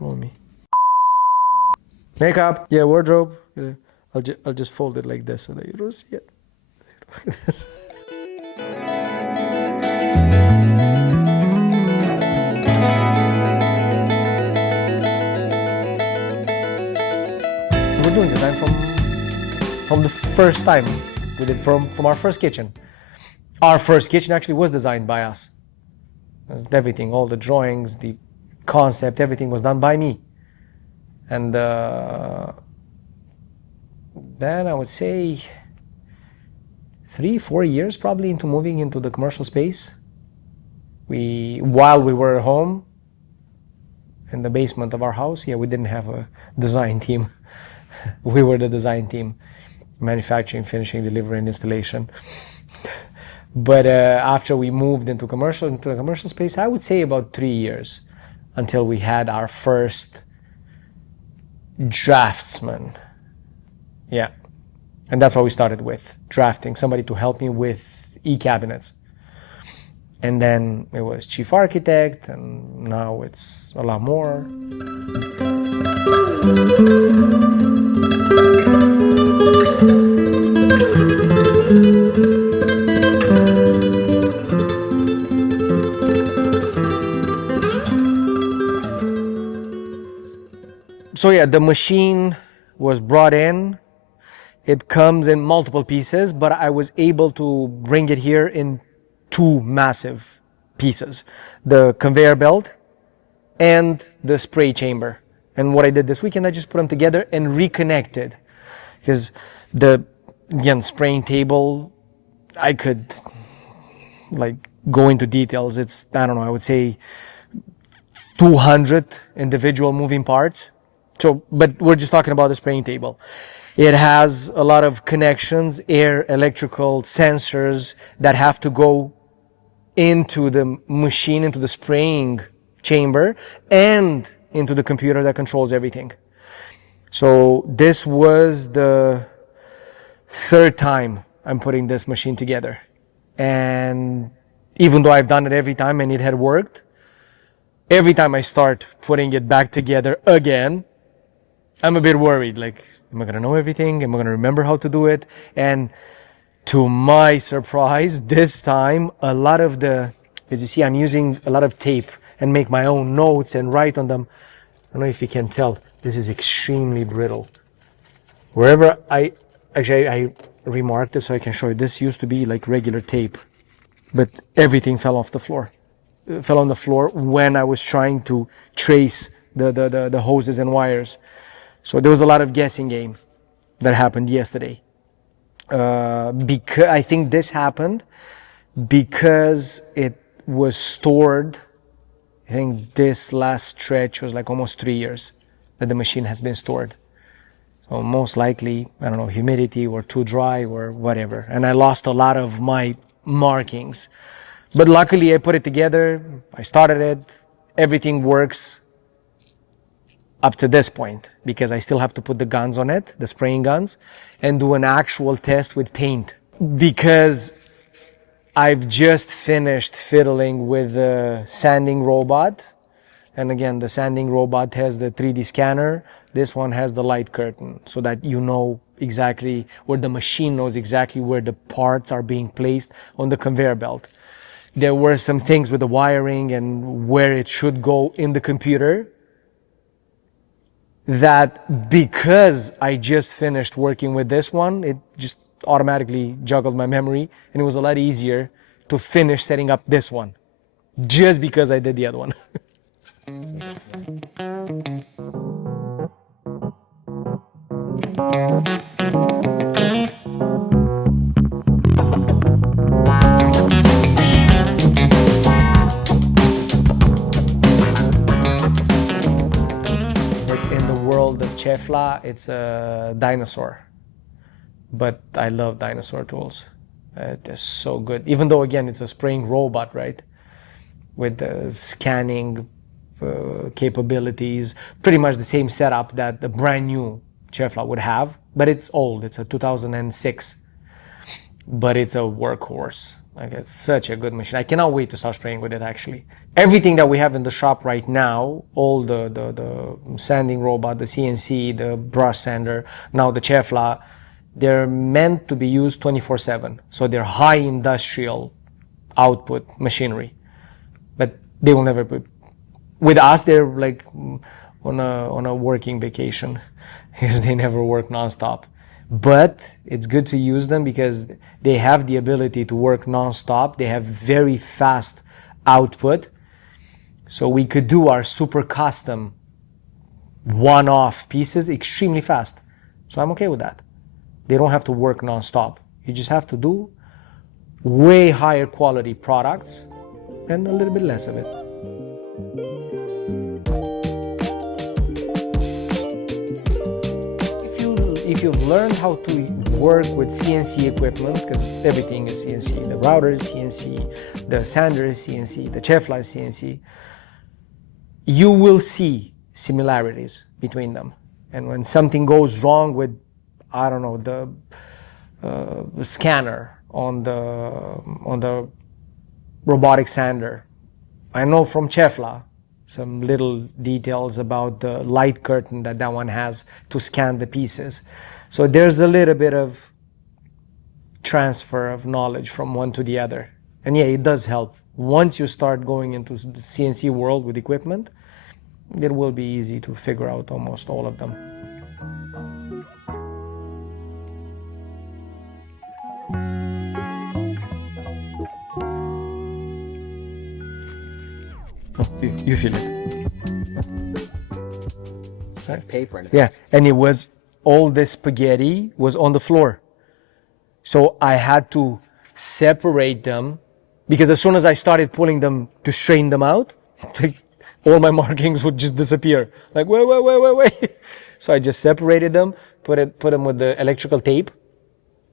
Follow me. Makeup. Yeah, wardrobe. I'll just fold it like this so that you don't see it. We're doing design from the first time we did from our first kitchen. Our first kitchen actually was designed by us. Everything, all the drawings, the concept, everything was done by me. And then I would say 3-4 years probably into moving into the commercial space. While we were at home in the basement of our house, we didn't have a design team. We were the design team, manufacturing, finishing, delivery, and installation. But after we moved into the commercial space, I would say about 3 years until we had our first draftsman. Yeah, and that's what we started with, drafting, somebody to help me with e-cabinets. And then it was chief architect, and now it's a lot more. So yeah, the machine was brought in. It comes in multiple pieces, but I was able to bring it here in 2 massive pieces. The conveyor belt and the spray chamber. And what I did this weekend, I just put them together and reconnected. Because the, again, spraying table, I could go into details. It's, I don't know, I would say 200 individual moving parts. So, but we're just talking about the spraying table. It has a lot of connections, air, electrical, sensors that have to go into the machine, into the spraying chamber, and into the computer that controls everything. So this was the 3rd time I'm putting this machine together. And even though I've done it every time and it had worked, every time I start putting it back together again, I'm a bit worried, am I gonna know everything? Am I gonna remember how to do it? And to my surprise, this time, a lot of as you see, I'm using a lot of tape and make my own notes and write on them. I don't know if you can tell, this is extremely brittle. Wherever I remarked it so I can show you, this used to be like regular tape, but everything fell off the floor. It fell on the floor when I was trying to trace the hoses and wires. So there was a lot of guessing game that happened yesterday. Because I think this happened because it was stored. I think this last stretch was almost 3 years that the machine has been stored. So most likely, I don't know, humidity or too dry or whatever. And I lost a lot of my markings. But luckily I put it together, I started it, everything works up to this point, because I still have to put the guns on it, the spraying guns, and do an actual test with paint. Because I've just finished fiddling with the sanding robot. And again, the sanding robot has the 3D scanner. This one has the light curtain, so that you know exactly where the machine knows exactly where the parts are being placed on the conveyor belt. There were some things with the wiring and where it should go in the computer that, because I just finished working with this one, it just automatically juggled my memory, and it was a lot easier to finish setting up this one just because I did the other one. Chefla, it's a dinosaur, but I love dinosaur tools. They're so good, even though again it's a spraying robot, right, with the scanning capabilities, pretty much the same setup that the brand new Chefla would have, but it's old. It's a 2006, but it's a workhorse. It's such a good machine. I cannot wait to start spraying with it, actually. Everything that we have in the shop right now, all the sanding robot, the CNC, the brush sander, now the Chefla, they're meant to be used 24/7. So they're high industrial output machinery, but they will never be. With us, they're like on a working vacation because they never work nonstop. But it's good to use them because they have the ability to work nonstop. They have very fast output. So we could do our super custom one-off pieces extremely fast. So I'm okay with that. They don't have to work nonstop. You just have to do way higher quality products and a little bit less of it. If you've learned how to work with CNC equipment, because everything is CNC, the router is CNC, the sander is CNC, the Chefla is CNC, you will see similarities between them. And when something goes wrong with, I don't know, the scanner on the robotic sander, I know from Chefla some little details about the light curtain that one has to scan the pieces. So there's a little bit of transfer of knowledge from one to the other. And yeah, it does help. Once you start going into the CNC world with equipment, it will be easy to figure out almost all of them. Oh, you feel it. It's like paper. Yeah, and it was, all the spaghetti was on the floor. So I had to separate them because as soon as I started pulling them to straighten them out, all my markings would just disappear. Like, wait. So I just separated them, put them with the electrical tape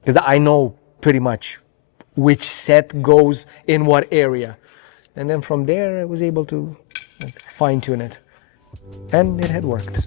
because I know pretty much which set goes in what area. And then from there, I was able to fine-tune it. And it had worked.